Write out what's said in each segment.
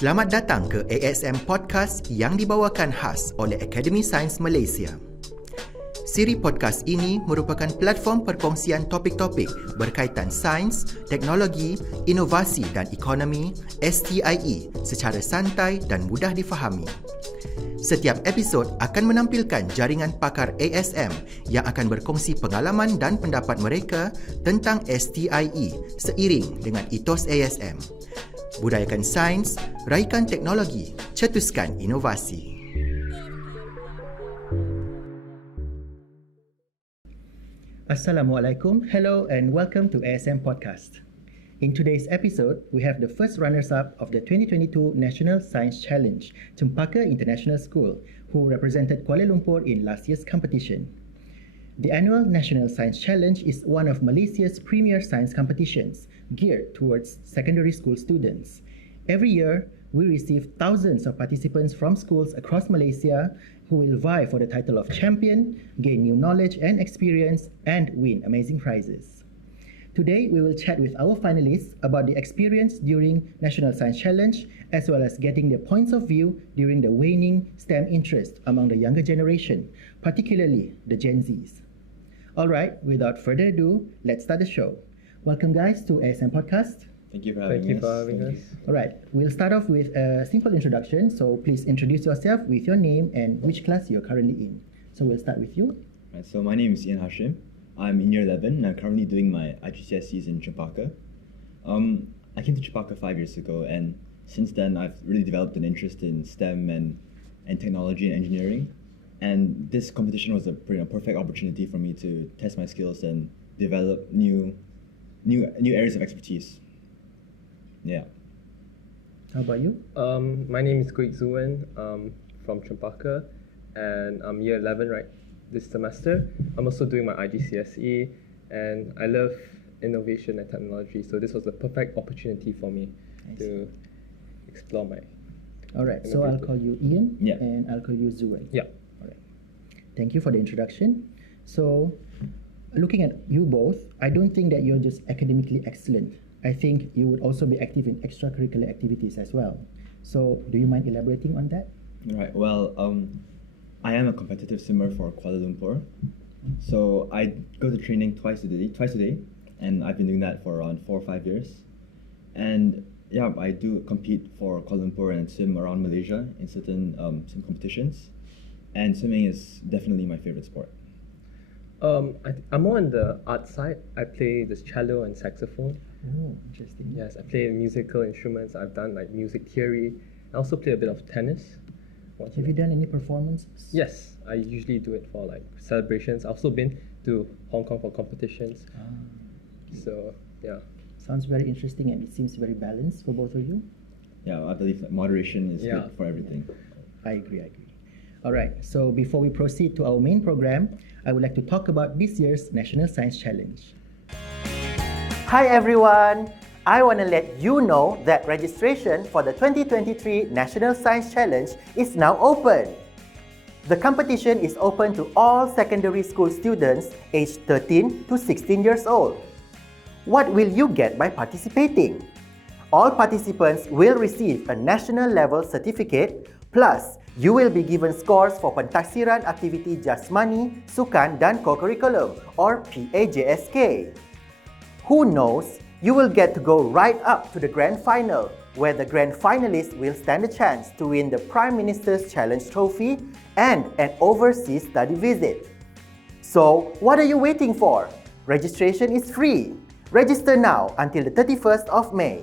Selamat datang ke ASM Podcast yang dibawakan khas oleh Akademi Sains Malaysia. Siri podcast ini merupakan platform perkongsian topik-topik berkaitan sains, teknologi, inovasi dan ekonomi STIE secara santai dan mudah difahami. Setiap episod akan menampilkan jaringan pakar ASM yang akan berkongsi pengalaman dan pendapat mereka tentang STIE seiring dengan etos ASM. Budayakan sains, raikan teknologi, cetuskan inovasi. Assalamualaikum, hello and welcome to ASM Podcast. In today's episode, we have the first runners-up of the 2022 National Science Challenge, Cempaka International School, who represented Kuala Lumpur in last year's competition. The annual National Science Challenge is one of Malaysia's premier science competitions, geared towards secondary school students. Every year, we receive thousands of participants from schools across Malaysia who will vie for the title of champion, gain new knowledge and experience, and win amazing prizes. Today, we will chat with our finalists about the experience during National Science Challenge, as well as getting their points of view during the waning STEM interest among the younger generation, particularly the Gen Zs. Alright, without further ado, let's start the show. Welcome guys to ASM Podcast. Thank you for having us. Alright, we'll start off with a simple introduction. So please introduce yourself with your name and which class you're currently in. So we'll start with you. Right, so my name is Hashim. I'm in year 11 and I'm currently doing my IGCSEs in Cempaka. I came to Cempaka 5 years ago, and since then I've really developed an interest in STEM and technology and engineering. And this competition was a perfect opportunity for me to test my skills and develop new areas of expertise. Yeah. How about you? My name is Goik Zuwern from Cempaka, and I'm year 11 right this semester. I'm also doing my IGCSE, and I love innovation and technology, so this was the perfect opportunity for me to explore my... Alright, so I'll call you Ian, yeah, and I'll call you Zuwern. Yeah. Alright. Thank you for the introduction. So, looking at you both, I don't think that you're just academically excellent. I think you would also be active in extracurricular activities as well. So, do you mind elaborating on that? Right, well, I am a competitive swimmer for Kuala Lumpur. So I go to training twice a day, and I've been doing that for around 4 or 5 years. And yeah, I do compete for Kuala Lumpur and swim around Malaysia in certain swim competitions. And swimming is definitely my favorite sport. I'm more on the art side. I play the cello and saxophone. Oh, interesting. Yes, I play musical instruments. I've done like music theory. I also play a bit of tennis. Have you done any performances? Yes, I usually do it for like celebrations. I've also been to Hong Kong for competitions. So, yeah. Sounds very interesting, and it seems very balanced for both of you. Yeah, I believe that moderation is good for everything. I agree. Alright, so before we proceed to our main program, I would like to talk about this year's National Science Challenge. Hi everyone! I want to let you know that registration for the 2023 National Science Challenge is now open. The competition is open to all secondary school students aged 13 to 16 years old. What will you get by participating? All participants will receive a national level certificate, plus you will be given scores for Pentaksiran Aktiviti Jasmani, Sukan dan Co-Curriculum or PAJSK. Who knows, you will get to go right up to the grand final, where the grand finalists will stand a chance to win the Prime Minister's Challenge Trophy and an overseas study visit. So, what are you waiting for? Registration is free. Register now until the 31st of May.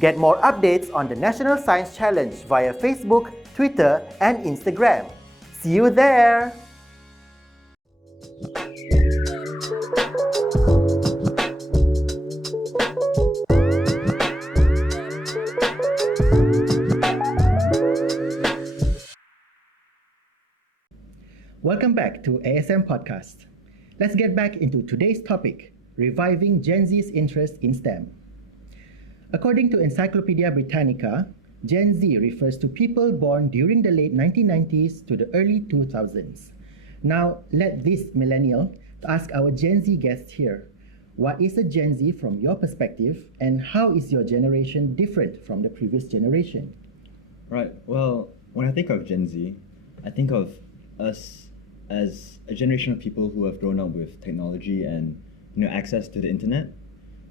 Get more updates on the National Science Challenge via Facebook, Twitter, and Instagram. See you there! Welcome back to ASM Podcast. Let's get back into today's topic, reviving Gen Z's interest in STEM. According to Encyclopedia Britannica, Gen Z refers to people born during the late 1990s to the early 2000s. Now, let this millennial ask our Gen Z guest here, What is a Gen Z from your perspective, and how is your generation different from the previous generation? Right. Well, when I think of Gen Z, I think of us as a generation of people who have grown up with technology and access to the internet,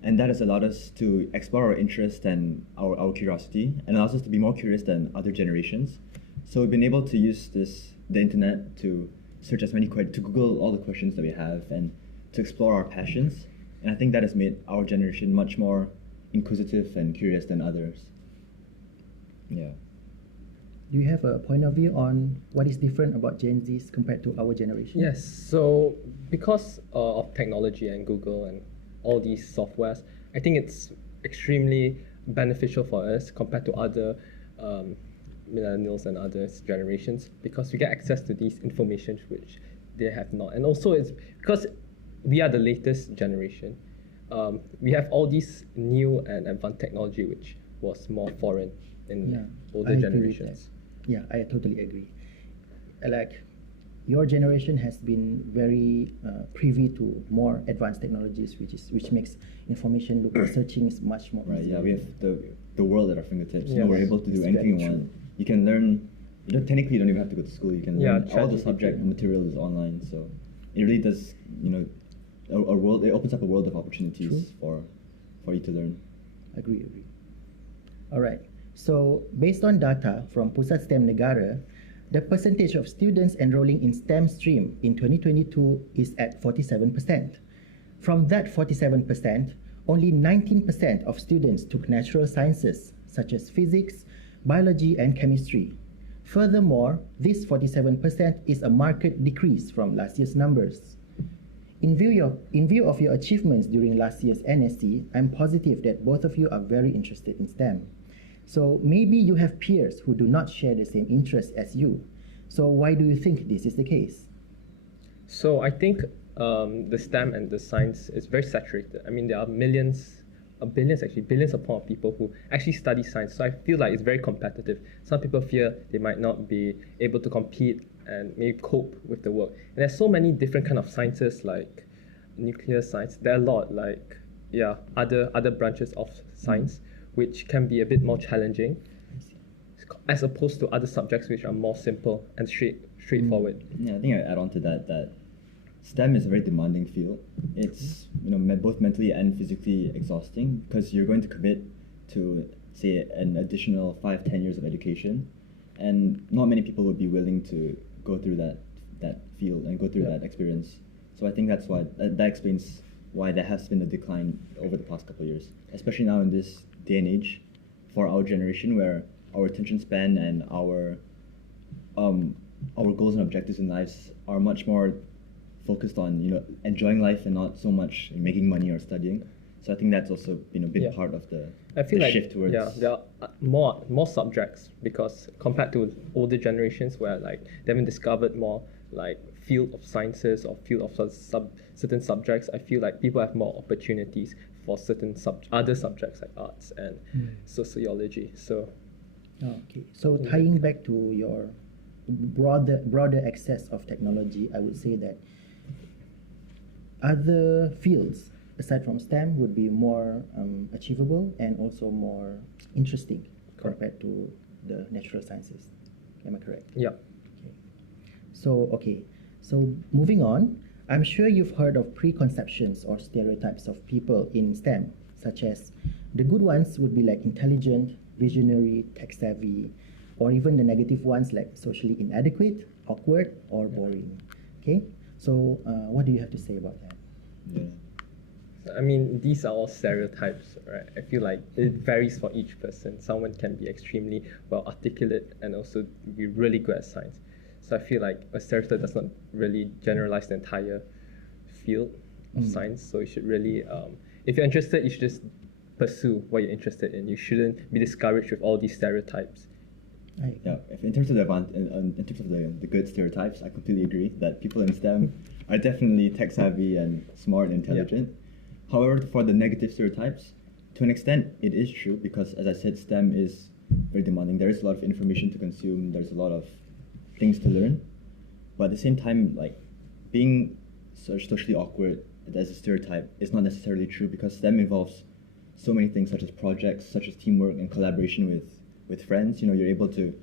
and that has allowed us to explore our interest and our curiosity, and allows us to be more curious than other generations. So we've been able to use the internet to search as many to Google all the questions that we have and to explore our passions. And I think that has made our generation much more inquisitive and curious than others. Yeah. Do you have a point of view on what is different about Gen Zs compared to our generation? Yes, so because of technology and Google and all these softwares, I think it's extremely beneficial for us compared to other millennials and other generations, because we get access to these information which they have not. And also it's because we are the latest generation. We have all these new and advanced technology which was more foreign in older generations. Yeah, I totally agree. Like, your generation has been very privy to more advanced technologies, which makes information searching is much more right. easier. Yeah, we have the world at our fingertips. Yeah. We're able to do It's anything very you want. You can learn. Technically, you don't even have to go to school. You can learn all the ChatGPT. subject material is online. So it really does. A world. It opens up a world of opportunities for you to learn. Agree. All right. So, based on data from Pusat STEM Negara, the percentage of students enrolling in STEM stream in 2022 is at 47%. From that 47%, only 19% of students took natural sciences, such as physics, biology, and chemistry. Furthermore, this 47% is a marked decrease from last year's numbers. In view of your achievements during last year's NSC, I'm positive that both of you are very interested in STEM. So maybe you have peers who do not share the same interests as you. So why do you think this is the case? So I think the STEM and the science is very saturated. I mean, there are billions upon people who actually study science. So I feel like it's very competitive. Some people fear they might not be able to compete and maybe cope with the work. And there's so many different kind of sciences, like nuclear science. There are a lot, like other branches of science, which can be a bit more challenging, as opposed to other subjects which are more simple and straightforward. Yeah, I think I'd add on to that STEM is a very demanding field. It's both mentally and physically exhausting, because you're going to commit to, say, an additional 5-10 years of education, and not many people would be willing to go through that field and go through that experience. So I think that's why that explains why there has been a decline over the past couple of years, especially now in this day and age, for our generation, where our attention span and our goals and objectives in lives are much more focused on enjoying life and not so much making money or studying. So I think that's also been a big part of the shift towards. Yeah, there are more subjects, because compared to older generations where like they haven't discovered more like field of sciences or field of certain subjects, I feel like people have more opportunities for certain other subjects like arts and sociology. So okay, so tying back to your broader access of technology, I would say that other fields aside from STEM would be more achievable and also more interesting compared to the natural sciences. Am I correct? Yeah. Okay. So moving on, I'm sure you've heard of preconceptions or stereotypes of people in STEM, such as the good ones would be like intelligent, visionary, tech-savvy, or even the negative ones like socially inadequate, awkward, or boring. Okay, so what do you have to say about that? Yeah. I mean, these are all stereotypes, right? I feel like it varies for each person. Someone can be extremely well articulate and also be really good at science. So I feel like a stereotype does not really generalize the entire field of science. So you should really, if you're interested, you should just pursue what you're interested in. You shouldn't be discouraged with all these stereotypes. Yeah, in terms of the good stereotypes, I completely agree that people in STEM are definitely tech savvy and smart and intelligent. Yeah. However, for the negative stereotypes, to an extent, it is true, because as I said, STEM is very demanding. There is a lot of information to consume. There's a lot of things to learn. But at the same time, like being socially awkward as a stereotype is not necessarily true, because STEM involves so many things, such as projects, such as teamwork and collaboration with friends. You know, you're able to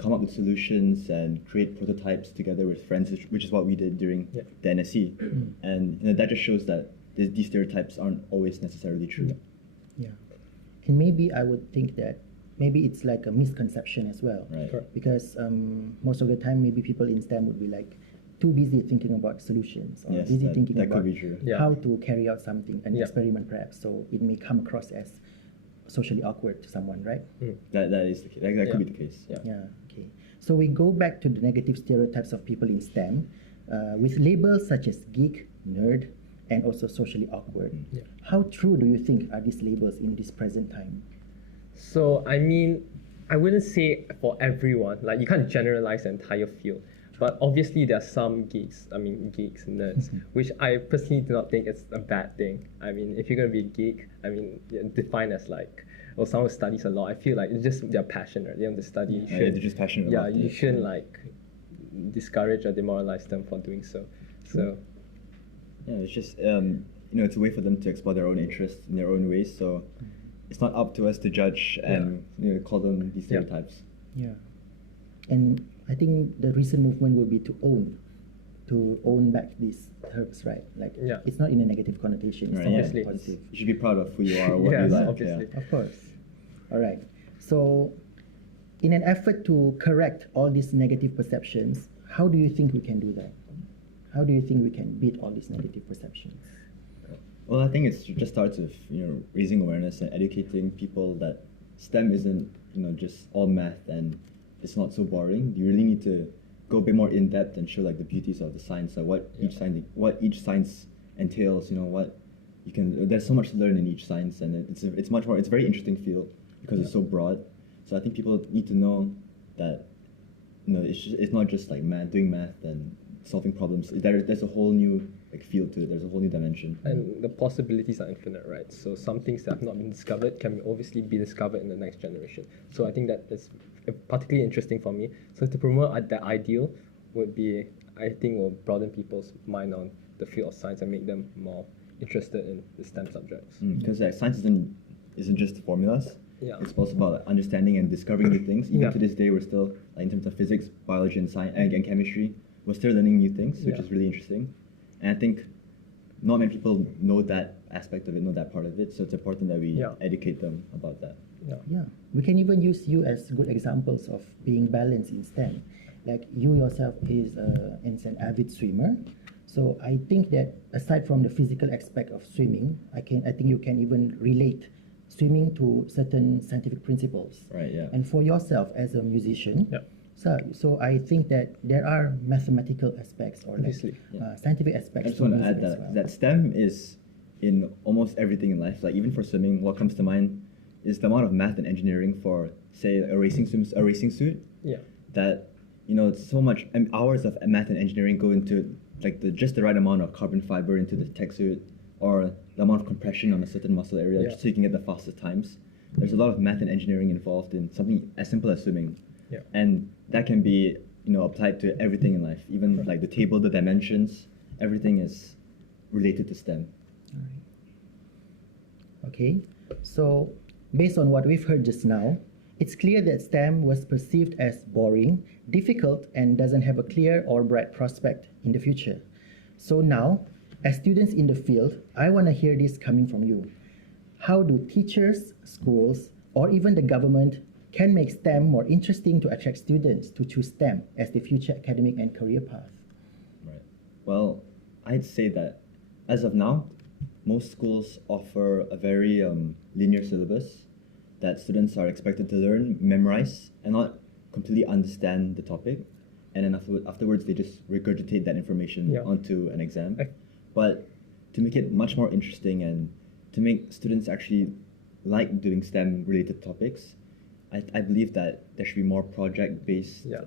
come up with solutions and create prototypes together with friends, which is what we did during the NSE. And that just shows that these stereotypes aren't always necessarily true. Yeah. And maybe I would think that maybe it's like a misconception as well. Right. Correct. Because most of the time, maybe people in STEM would be like too busy thinking about solutions or Yes, busy that thinking could about be true. Yeah. how to carry out something, an Yeah. experiment perhaps. So it may come across as socially awkward to someone, right? That is the case. That could be the case. Yeah. Yeah, okay. So we go back to the negative stereotypes of people in STEM with labels such as geek, nerd, and also socially awkward. Yeah. How true do you think are these labels in this present time? So I mean, I wouldn't say for everyone. Like you can't generalize the entire field. But obviously there are some geeks and nerds, which I personally do not think is a bad thing. I mean, if you're going to be a geek, I mean, you're defined as like, or someone who studies a lot, I feel like it's just their passion, right? They want to study. You They're just passionate about you it. shouldn't like discourage or demoralize them for doing so. So, Yeah, it's just it's a way for them to explore their own interests in their own ways. So it's not up to us to judge and call them these Yeah. stereotypes. Yeah. And I think the recent movement would be to own back these terms, right? Like Yeah. it's not in a negative connotation, it's Right, something obviously. positive. You should be proud of who you are, what Yes, you like. obviously. Yeah. Of course. All right. So, in an effort to correct all these negative perceptions, how do you think we can do that? How do you think we can beat all these negative perceptions? Well, I think it just starts with raising awareness and educating people that STEM isn't just all math and it's not so boring. You really need to go a bit more in depth and show like the beauties of the science, like what each science entails. What you can. There's so much to learn in each science, and it's a very interesting field because it's so broad. So I think people need to know that it's not just like doing math and solving problems. There's a whole new field to it. There's a whole new dimension. and the possibilities are infinite, right? So some things that have not been discovered can obviously be discovered in the next generation. So I think that is particularly interesting for me. So to promote that ideal would be, I think, will broaden people's mind on the field of science and make them more interested in the STEM subjects. Because science isn't just formulas. Yeah. It's also about understanding and discovering new things. Even Yeah. to this day, we're still in terms of physics, biology, and science and chemistry. We're still learning new things, which Yeah. is really interesting. And I think not many people know that aspect of it, know that part of it. So it's important that we Yeah. educate them about that. Yeah, we can even use you as good examples of being balanced in STEM. Like you yourself is an avid swimmer, so I think that aside from the physical aspect of swimming, I think you can even relate swimming to certain scientific principles. Right, yeah. And for yourself as a musician, Yeah. so I think that there are mathematical aspects or like, Obviously. scientific I aspects. just want to music add as that well. that STEM is in almost everything in life. Like even for swimming, what comes to mind is the amount of math and engineering for, say, a racing suit. Yeah. That it's so much hours of math and engineering go into like just the right amount of carbon fiber into the tech suit, or the amount of compression on a certain muscle area, Yeah. just so you can get the fastest times. There's a lot of math and engineering involved in something as simple as swimming. Yeah. And that can be applied to everything in life, even like the table, the dimensions, everything is related to STEM. Okay, so based on what we've heard just now, it's clear that STEM was perceived as boring, difficult, and doesn't have a clear or bright prospect in the future. So now, as students in the field, I want to hear this coming from you. How do teachers, schools, or even the government can make STEM more interesting to attract students to choose STEM as the future academic and career path? Right. Well, I'd say that as of now, most schools offer a very linear syllabus that students are expected to learn, memorize, and not completely understand the topic. And then afterwards, they just regurgitate that information Yeah. onto an exam. I- But to make it much more interesting and to make students actually like doing STEM-related topics, I believe that there should be more project-based. Yeah.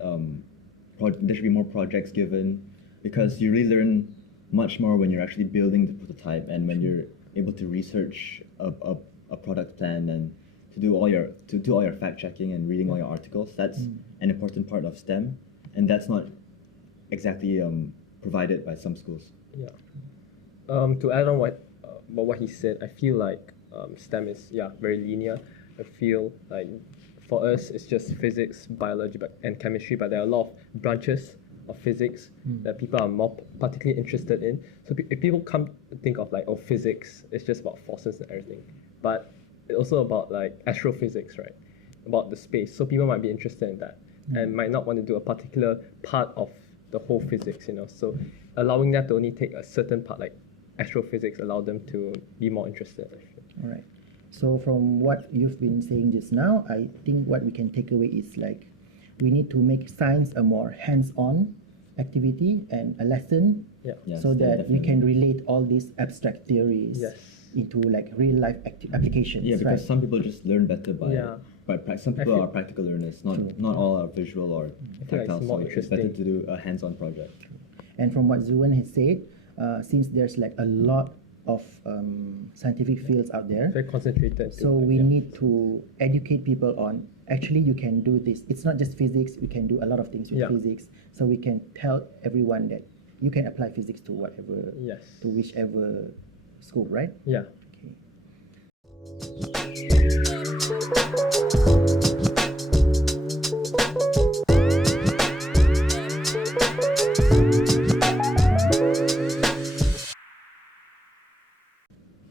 There should be more projects given, because you really learn much more when you're actually building the prototype and when you're able to research a product plan and to do all your fact checking and reading all your articles. That's an important part of STEM, and that's not exactly provided by some schools. Yeah. To add on what he said, I feel like STEM is very linear. I feel like for us it's just physics, biology, and chemistry, but there are a lot of branches of physics that people are more particularly interested in. So if people come to think of like physics, it's just about forces and everything, but it's also about like astrophysics, right? About the space. So people might be interested in that and might not want to do a particular part of the whole physics, So allowing them to only take a certain part, like astrophysics, allow them to be more interested. All right. So from what you've been saying just now, I think what we can take away is like we need to make science a more hands-on activity and a lesson, Yes, so that we definitely. can relate all these abstract theories Yes. into like real life applications. Yeah, because right? some people just learn better by some people feel- are practical learners, not all are visual or feel like tactile, it's so more it's better interesting. to do a hands-on project. And from what Zuwern has said, since there's like a lot of scientific fields out there, Very concentrated. so we need to educate people on actually you can do this. It's not just physics. We can do a lot of things with Yeah. physics. So we can tell everyone that you can apply physics to whatever, Yes. to whichever school, right? Yeah. Okay.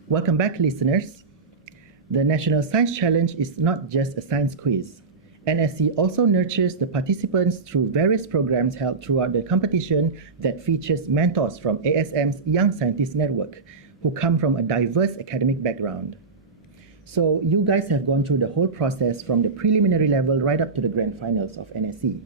Welcome back, listeners. The National Science Challenge is not just a science quiz. NSC also nurtures the participants through various programs held throughout the competition that features mentors from ASM's Young Scientist Network, who come from a diverse academic background. So you guys have gone through the whole process from the preliminary level right up to the grand finals of NSC.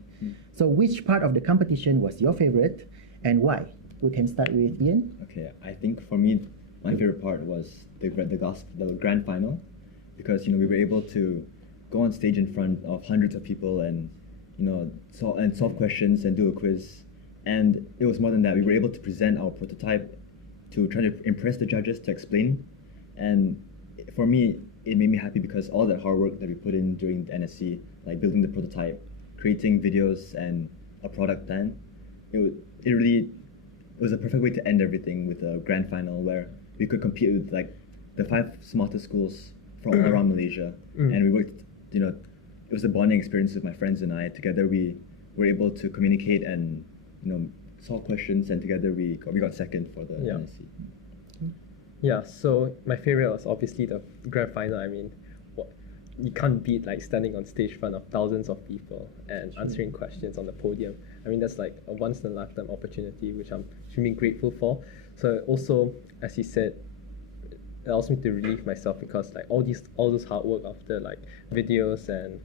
So which part of the competition was your favorite and why? We can start with Ian. Okay, I think for me, my favorite part was the grand final, because we were able to go on stage in front of hundreds of people and solve questions and do a quiz. And it was more than that. We were able to present our prototype to try to impress the judges, to explain. And for me, it made me happy because all that hard work that we put in during the NSC, like building the prototype, creating videos and a product plan, it was a perfect way to end everything with a grand final where we could compete with like the 5 smartest schools from all around Malaysia. And we worked, it was a bonding experience with my friends and I. Together we were able to communicate and, solve questions, and together we got second for the Yeah. NSC. Yeah, so my favorite was obviously the grand final. I mean, you can't beat like standing on stage in front of thousands of people and answering questions on the podium. I mean, that's like a once in a lifetime opportunity, which I'm extremely grateful for. So also, as he said, it allows me to relieve myself because like all those hard work after like videos and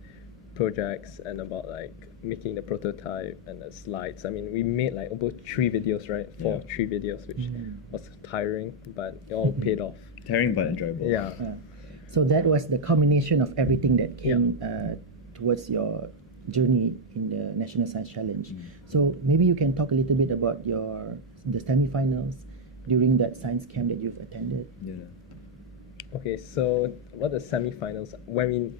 projects and about like making the prototype and the slides. I mean, we made like about 3 videos, right? Yeah. 3 videos, which was tiring, but it all paid off. Tiring but enjoyable. Yeah. So that was the culmination of everything that came towards your journey in the National Science Challenge. So maybe you can talk a little bit about the semi-finals during that science camp that you've attended. Yeah. Okay, so what the semi-finals? When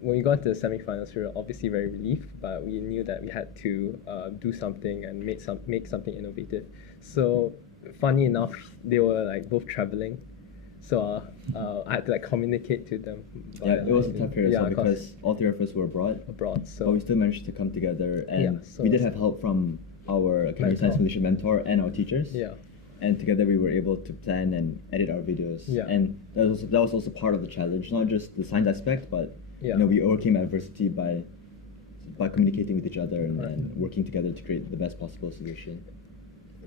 we got to the semi-finals, we were obviously very relieved, but we knew that we had to do something and make something innovative. So funny enough, they were like both traveling, so I had to like communicate to them. Yeah, via, it was a like, tough period as well 'cause because all 3 of us were abroad. abroad. So But we still managed to come together, and Yeah, so we did it's- have help from our Academic Mentor. Science Foundation mentor and our teachers. yeah. And together we were able to plan and edit our videos. Yeah. And that was also part of the challenge, not just the science aspect, but Yeah. we overcame adversity by communicating with each other and, Right. and working together to create the best possible solution.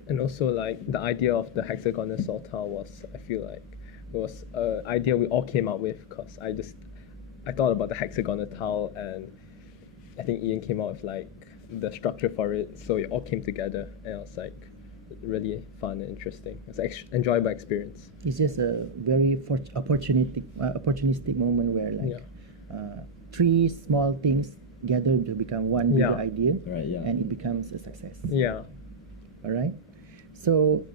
And also like the idea of the hexagonal saw tile was, I feel like, was an idea we all came up with because I thought about the hexagonal tile, and I think Ian came out with like the structure for it, so it all came together, and it was like really fun and interesting. It's an enjoyable experience. It's just a very opportunistic moment where like 3 small things gather to become one bigger Yeah. idea, Right, yeah. and it becomes a success. Yeah. All right. So,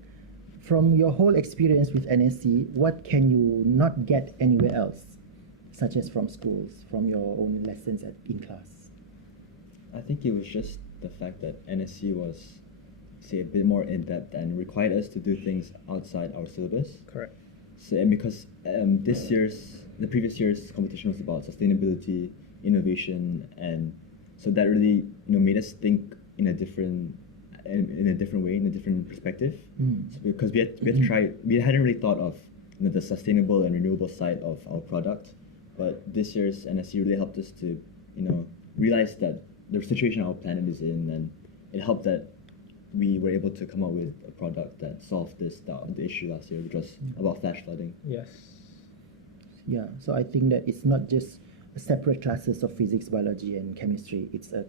from your whole experience with NSC, what can you not get anywhere else, such as from schools, from your own lessons in class? I think it was just the fact that NSC was say a bit more in depth and required us to do things outside our syllabus. Correct. So and because the previous year's competition was about sustainability, innovation, and so that really made us think in a different way, in a different perspective. So because we hadn't really thought of the sustainable and renewable side of our product, but this year's NSC really helped us to realize that the situation our planet is in, and it helped that we were able to come up with a product that solved the issue last year, which was about flash flooding. Yes. Yeah, so I think that it's not just separate classes of physics, biology, and chemistry. It's a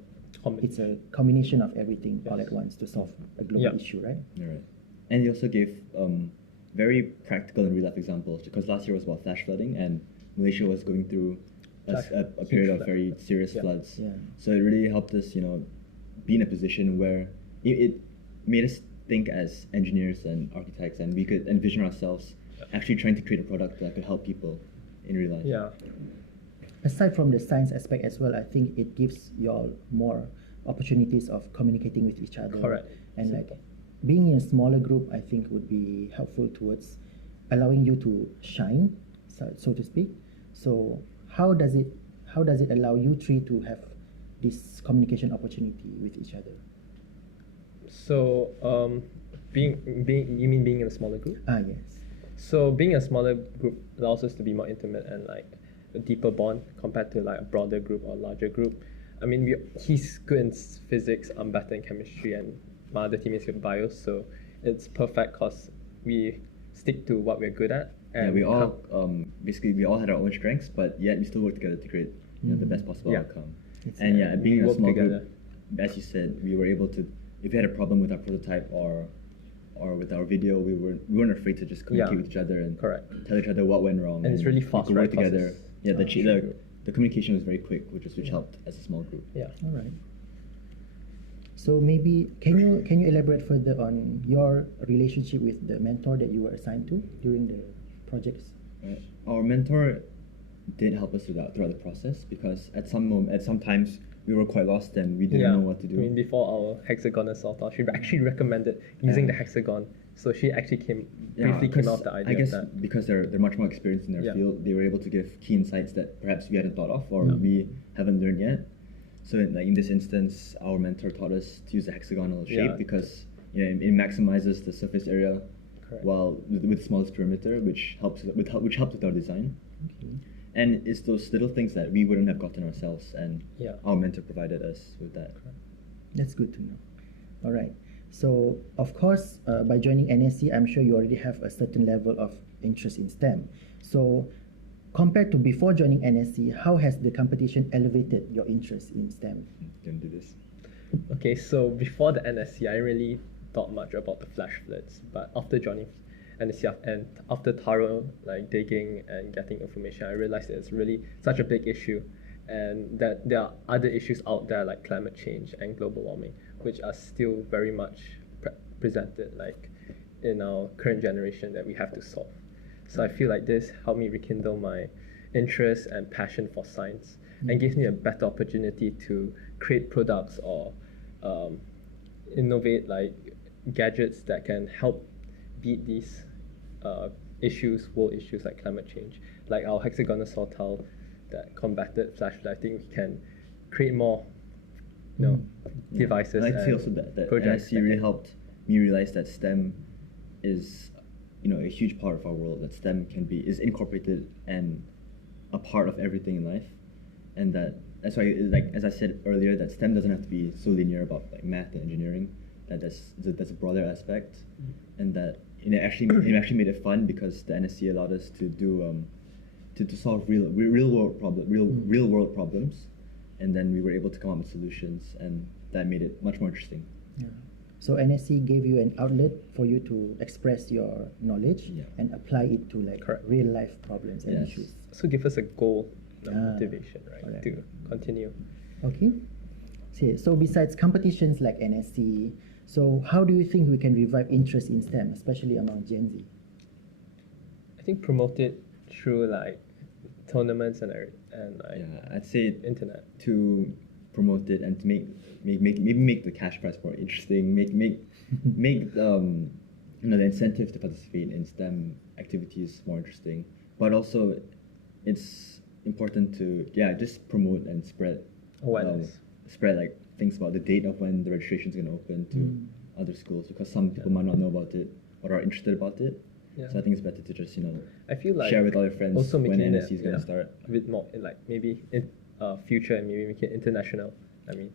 combination of everything all at once to solve a global issue, right? You're right. And he also gave very practical and real life examples, because last year was about flash flooding, and Malaysia was going through a period of very serious floods. Yeah. So it really helped us, be in a position where it made us think as engineers and architects, and we could envision ourselves actually trying to create a product that could help people in real life. Yeah. Aside from the science aspect as well, I think it gives you all more opportunities of communicating with each other. Correct. And like being in a smaller group, I think would be helpful towards allowing you to shine, so to speak. So how does it allow you three to have this communication opportunity with each other? So you mean being in a smaller group? Yes. So being in a smaller group allows us to be more intimate and like a deeper bond compared to like a broader group or larger group. I mean, he's good in physics, I'm better in chemistry, and my other team is good in bio, so it's perfect because we stick to what we're good at. And we all we all had our own strengths, but yet we still work together to create the best possible outcome. Being in a small group, as you said, we were able to, if we had a problem with our prototype or with our video, we weren't afraid to just communicate with each other and tell each other what went wrong. And it's really fast, we could work right? together. The communication was very quick, which helped as a small group. Yeah. All right. So maybe can you elaborate further on your relationship with the mentor that you were assigned to during the projects? Our mentor did help us throughout the process, because at some times we were quite lost and we didn't know what to do. I mean, before our hexagonal solve, she actually recommended using the hexagon. So she actually briefly came out with the idea. I guess of that. because they're much more experienced in their field, they were able to give key insights that perhaps we hadn't thought of or we haven't learned yet. So in this instance, our mentor taught us to use the hexagonal shape because it maximizes the surface area while with the smallest perimeter, which helps with our design. Okay. And it's those little things that we wouldn't have gotten ourselves, and our mentor provided us with that. That's good to know. All right. So, of course, by joining NSC, I'm sure you already have a certain level of interest in STEM. So, compared to before joining NSC, how has the competition elevated your interest in STEM? Gonna do this. Okay, so before the NSC, I really thought much about the flash floods, but after joining NSC and after thorough digging and getting information, I realized that it's really such a big issue, and that there are other issues out there like climate change and global warming, which are still very much presented in our current generation that we have to solve. So I feel like this helped me rekindle my interest and passion for science, and gives me a better opportunity to create products or innovate gadgets that can help beat these world issues like climate change, like our hexagonal saw tile that combated flash flood. I think we can create more devices. I'd like to say also that projects NSC really helped me realize that STEM is a huge part of our world, that STEM is incorporated and a part of everything in life, and that's why as I said earlier, that STEM doesn't have to be so linear about math and engineering, that's a broader aspect, and that it actually made it fun because the NSC allowed us to do to solve real world problems, and then we were able to come up with solutions, and that made it much more interesting. Yeah. So NSC gave you an outlet for you to express your knowledge and apply it to real life problems and issues. So give us a goal, motivation, right, to continue. Okay. So besides competitions like NSC, so how do you think we can revive interest in STEM, especially among Gen Z? I think promote it through tournaments and I'd say internet. to promote it and to make the cash prize more interesting, make the incentive to participate in STEM activities more interesting. But also, it's important to just promote and spread Awareness. spread like things about the date of when the registration is going to open to other schools, because some people might not know about it or are interested about it. Yeah. So I think it's better to just I feel like share with all your friends also when making NSC is it going to start. a bit more like maybe in future and maybe make it international. I mean,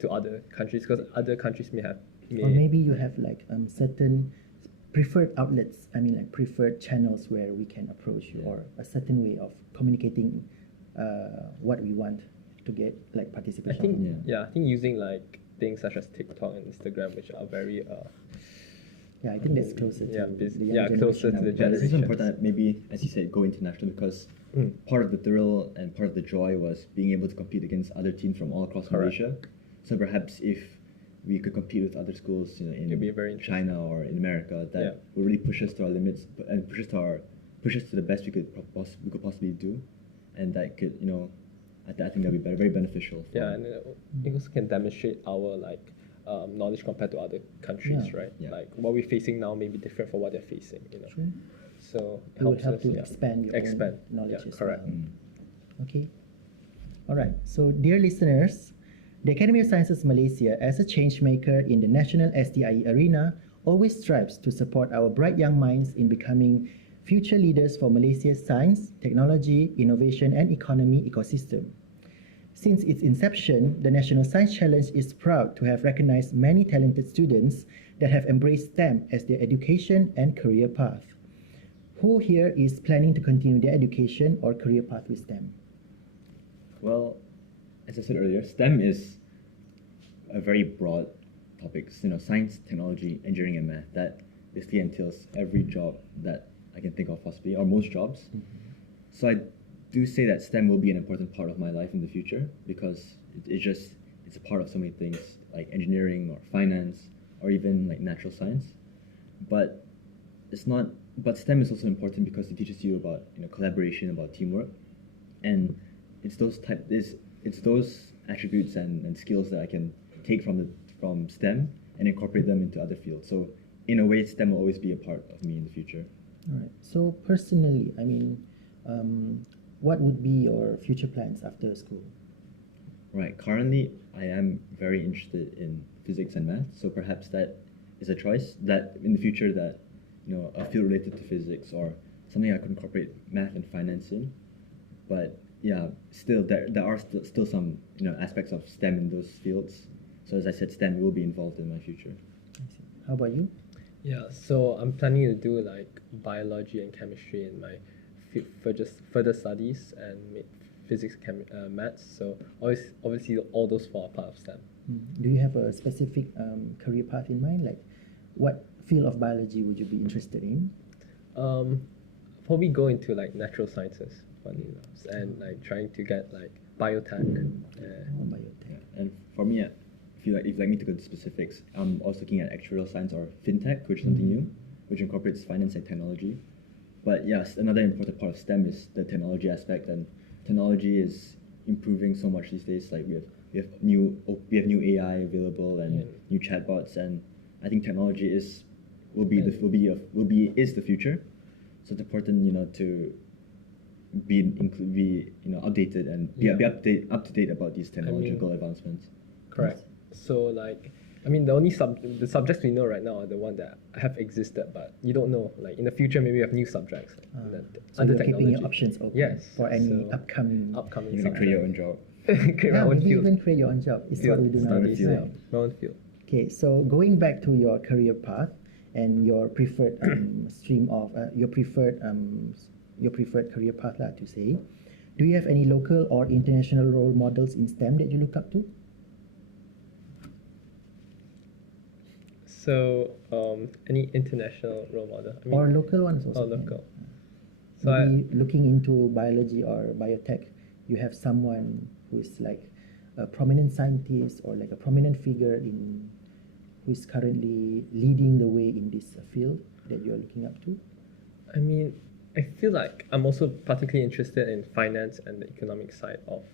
to other countries, because other countries may have Or maybe you have like certain preferred outlets, I mean like preferred channels where we can approach you, or a certain way of communicating what we want to get like I participation. think I think using like things such as TikTok and Instagram, which are very I think that's closer to the younger closer generation to the nowadays. But it's also generations. important that maybe, as you said, go international, because part of the thrill and part of the joy was being able to compete against other teams from all across Correct. Malaysia. So perhaps if we could compete with other schools, It'd be very in interesting. China or in America, that Yeah. will really push us to our limits and push us to the best we could possibly do, and that could I think that'd be very beneficial. For, Yeah, and it also can demonstrate our like knowledge compared to other countries, Yeah. right? Yeah. Like what we're facing now may be different from what they're facing, True. So It would helps help us, to expand your own knowledge as correct. well. Okay. All right. So, dear listeners, the Academy of Sciences Malaysia, as a change maker in the national STIE arena, always strives to support our bright young minds in becoming future leaders for Malaysia's science, technology, innovation, and economy ecosystem. Since its inception, the National Science Challenge is proud to have recognized many talented students that have embraced STEM as their education and career path. Who here is planning to continue their education or career path with STEM? Well, as I said earlier, STEM is a very broad topic. Science, technology, engineering, and math. That basically entails every job that I can think of possibly, or most jobs. So I do say that STEM will be an important part of my life in the future, because it's a part of so many things like engineering or finance or even like natural science. But it's not. But STEM is also important because it teaches you about collaboration, about teamwork, and it's those attributes and skills that I can take from STEM and incorporate them into other fields. So in a way, STEM will always be a part of me in the future. All right. So personally, I mean, what would be your future plans after school? Right. Currently, I am very interested in physics and math. So perhaps that is a choice that in the future that a field related to physics or something I could incorporate math and finance in. But yeah, still there are still some aspects of STEM in those fields. So as I said, STEM will be involved in my future. I see. How about you? Yeah, so I'm planning to do like biology and chemistry in my further studies, and physics, maths. So obviously all those four are part of STEM. Do you have a specific career path in mind? Like, what field of biology would you be interested in? Probably go into like natural sciences, funny enough, and like trying to get like biotech. Biotech. And for me, if you like me to go to specifics, I'm also looking at actuarial science or fintech, which is something new, which incorporates finance and technology. But yes, another important part of STEM is the technology aspect, and technology is improving so much these days. Like we have new AI available and new chatbots, and I think technology is the future. So it's important, to be updated and be up to date about these technological advancements. Correct. So like, I mean, the only the subjects we know right now are the one that have existed, but you don't know. Like in the future, maybe we have new subjects. So you're keeping your options open for any so upcoming. You can create your own job. create our own maybe field. even create your own job. It's what we do now. Studies, Field. yeah. Our own field. Okay, so going back to your career path and your preferred stream of your preferred career path, to say, do you have any local or international role models in STEM that you look up to? So, any international role model? I mean, Or local ones also? or can. local. So Maybe looking into biology or biotech, you have someone who is like a prominent scientist or like a prominent figure who is currently leading the way in this field that you're looking up to? I mean, I feel like I'm also particularly interested in finance and the economic side of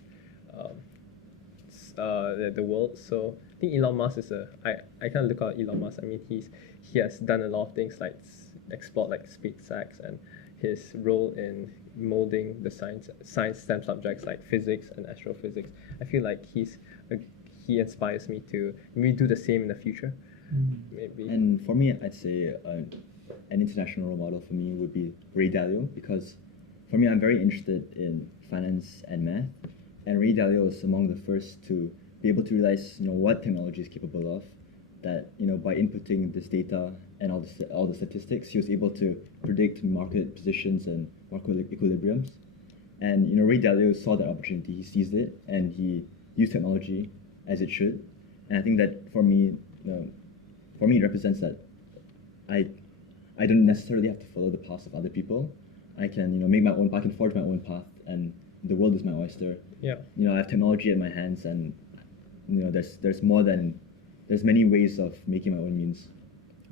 the world. So I think Elon Musk is I kind of look at Elon Musk. I mean, he has done a lot of things like explored like SpaceX, and his role in molding the science STEM subjects like physics and astrophysics. I feel like he inspires me to maybe do the same in the future. Maybe. And for me, I'd say an international role model for me would be Ray Dalio, because for me, I'm very interested in finance and math, and Ray Dalio was among the first to be able to realize, what technology is capable of. That by inputting this data and all the statistics, he was able to predict market positions and market equilibriums. And Ray Dalio saw that opportunity, he seized it, and he used technology as it should. And I think that for me, it represents that I don't necessarily have to follow the paths of other people. I can make my own. I can forge my own path, and the world is my oyster. Yeah. I have technology in my hands, and there's many ways of making my own means.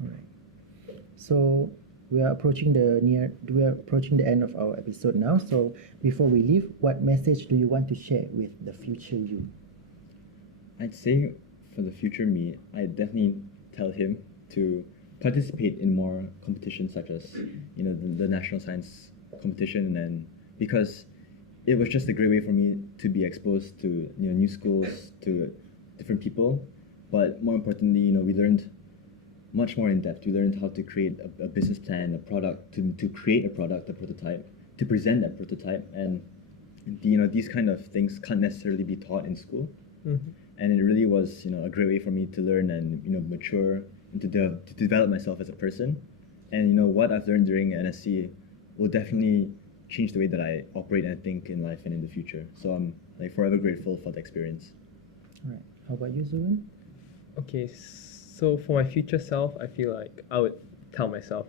All right. So we are approaching the end of our episode now. So before we leave, what message do you want to share with the future you? I'd say for the future me, I'd definitely tell him to participate in more competitions such as the national science competition, and because it was just a great way for me to be exposed to new schools, to different people. But more importantly, we learned much more in depth. We learned how to create a business plan, a product, to create a product, a prototype, to present that prototype, and these kind of things can't necessarily be taught in school. Mm-hmm. And it really was a great way for me to learn and mature and to develop myself as a person. And what I've learned during NSC will definitely change the way that I operate and think in life and in the future. So I'm forever grateful for the experience. All right. How about you, Zuwern? Okay, so for my future self, I feel like I would tell myself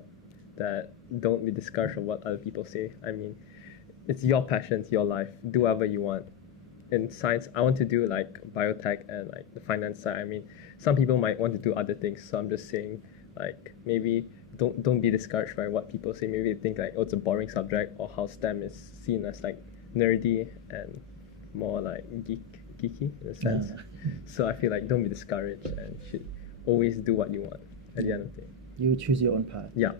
that don't be discouraged of what other people say. I mean, it's your passion, it's your life. Do whatever you want. In science, I want to do like biotech and like the finance side. I mean, some people might want to do other things. So I'm just saying, like, maybe don't be discouraged by what people say. Maybe they think like, oh, it's a boring subject, or how STEM is seen as like nerdy and more like geeky in a sense. So I feel like don't be discouraged and should always do what you want at the end of the day. You choose your own path. Yeah.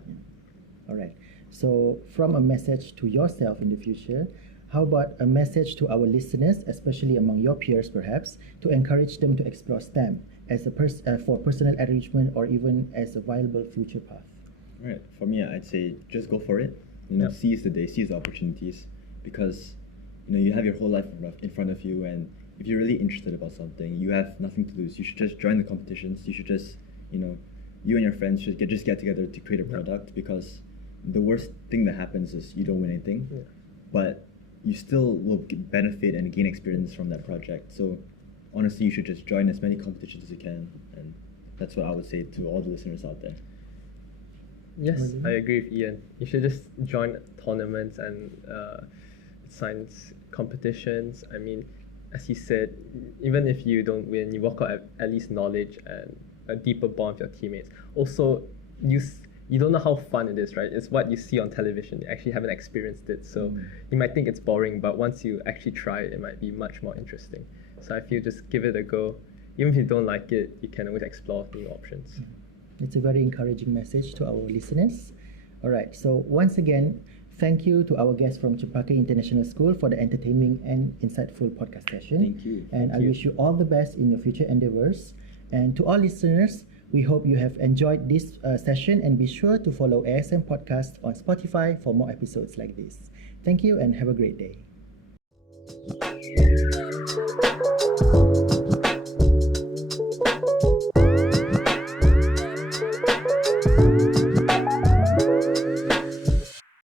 All right. So from a message to yourself in the future, how about a message to our listeners, especially among your peers perhaps, to encourage them to explore STEM as for personal enrichment or even as a viable future path? Right. For me, I'd say just go for it. Yeah. Seize the day, seize the opportunities, because you have your whole life in front of you, and if you're really interested about something, you have nothing to lose. You should just join the competitions. You should just you and your friends should get together to create a product, because the worst thing that happens is you don't win anything, but you still will benefit and gain experience from that project. So honestly, you should just join as many competitions as you can, and that's what I would say to all the listeners out there. Yes, I agree with Ian. You should just join tournaments and science competitions. I mean, as he said, even if you don't win, you walk out at least knowledge and a deeper bond with your teammates. Also, you don't know how fun it is, right? It's what you see on television. You actually haven't experienced it. So you might think it's boring, but once you actually try it, it might be much more interesting. So I feel just give it a go. Even if you don't like it, you can always explore new options. It's a very encouraging message to our listeners. All right. So once again, thank you to our guests from Cempaka International School for the entertaining and insightful podcast session. Thank you. And I wish you all the best in your future endeavors. And to all listeners, we hope you have enjoyed this session, and be sure to follow ASM Podcast on Spotify for more episodes like this. Thank you and have a great day.